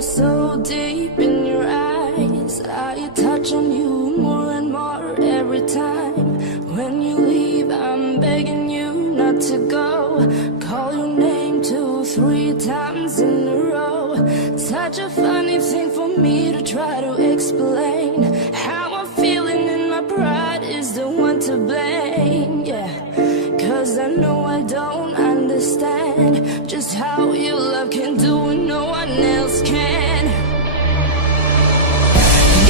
are so deep in your eyes. I touch on you more and more every time. When you leave, I'm begging you not to go. Call your name 2, 3 times in a row. Such a funny thing for me to try to explain. How I'm feeling in my pride is the one to blame, yeah. Cause I know I don't understand just how your love can do what no one else can.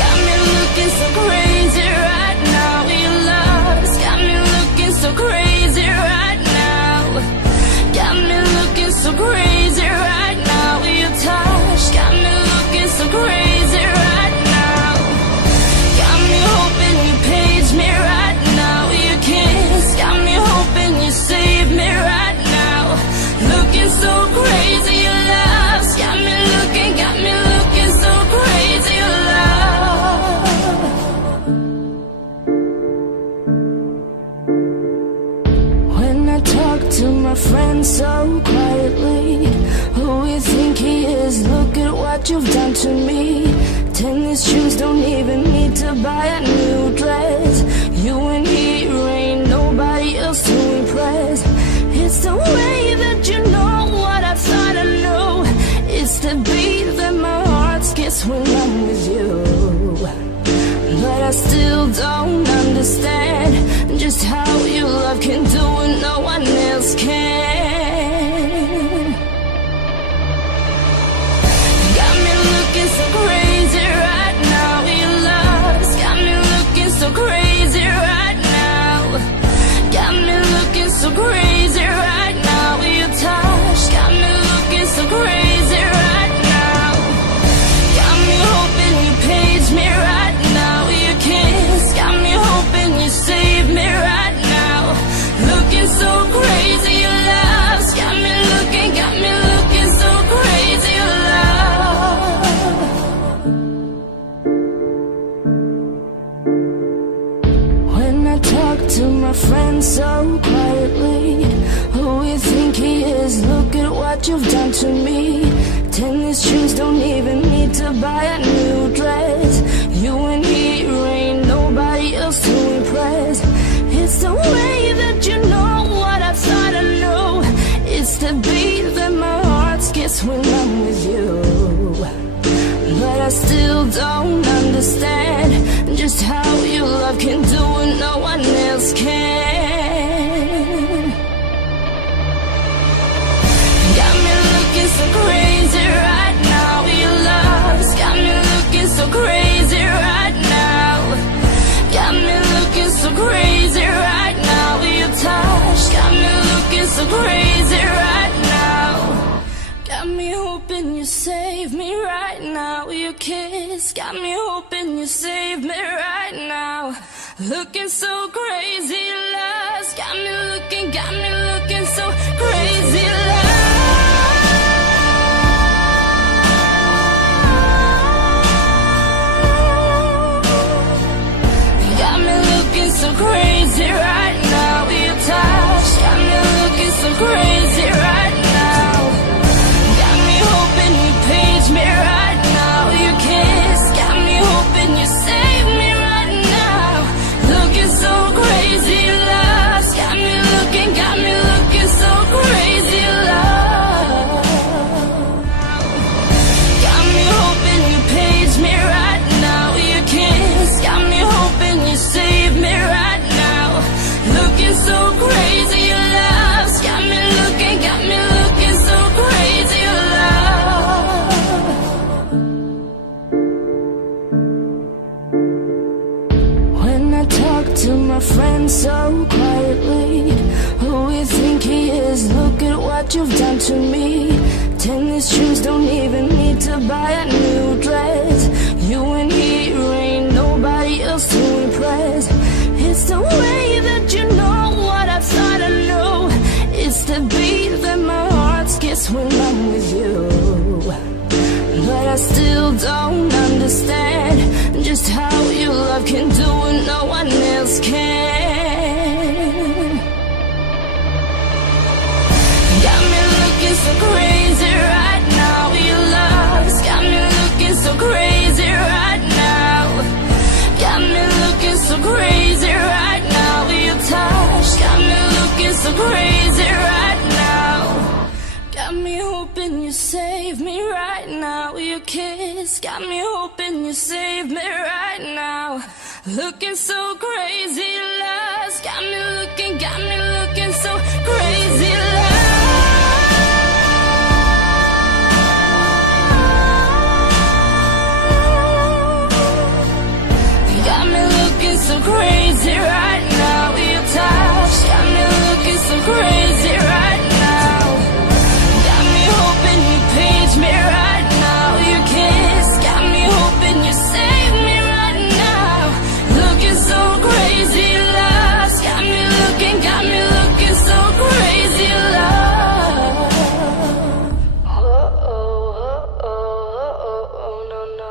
Got me looking so crazy right now. Your love's got me looking so crazy right now. Got me looking so crazy right now. Your touch got me looking so crazy right now. Got me hoping you page me right now. Your kiss got me hoping you save me right now. Looking so crazy, your love's got me looking so crazy, your love. When I talk to my friends so quietly, who you think he is? Look at what you've done to me. Tennis shoes, don't even need to buy a new dress. You and he ain't nobody else to impress. It's the way that you know what I thought I knew. It's the beat that my heart skips when I'm with you. But I still don't understand just how your love can do what no one else can. Got me looking so crazy right now. Your love's got me looking so crazy right now. Got me looking so crazy right now. Your touch got me looking so crazy right now. Got me hoping you page me right now. Your kiss got me hoping you save me right now. Looking so crazy, your love's got me looking so crazy, your love. When I talk to my friends so quietly, who you think he is? Look at what you've done to me. Tennis shoes, don't even need to buy a new dress. You and he ain't nobody else to impress. It's the way that you know what I thought I knew. It's the beat that my heart skips when I'm with you. But I still don't understand just how your love can do what no one else can. Got me looking so crazy right now. Your love's got me looking so crazy right now. Got me looking so crazy right now. Your touch got me looking so crazy right now. Got me hoping you save me right now. Your kiss got me hoping you save me right now. Looking so crazy, love's got me looking so crazy, love. Got me looking so crazy right now. Your touch got me looking so crazy right now. Got me hoping you page me right now. Your kiss got me hoping you save me right now. Looking so crazy, love's got me looking so crazy, love. Got me hoping you page me right now. Your kiss got me hoping you save me right now. Looking so crazy, your love's got me looking so crazy, love. When I talk to my friends so quietly, who you think he is? Look at what you've done to me. Tennis shoes, don't even need to buy a new dress. You and he ain't nobody else to impress. It's the way that you know what I thought I knew. It's the beat that my heart skips when I'm with you. But I still don't understand just how your love can do what no one else can. Got me looking so crazy right now. Your love's got me you save me right now. Your kiss got me hoping you save me right now. Looking so crazy, lost. Got me looking so crazy, lost. Got me looking so crazy right now. Your touch got me looking so crazy right now. Got me hoping you page me right now. Your kiss got me hoping you save me right now. Looking so crazy, lost. Got me looking so crazy, lost. Oh, no, no.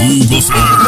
Hugo Sá.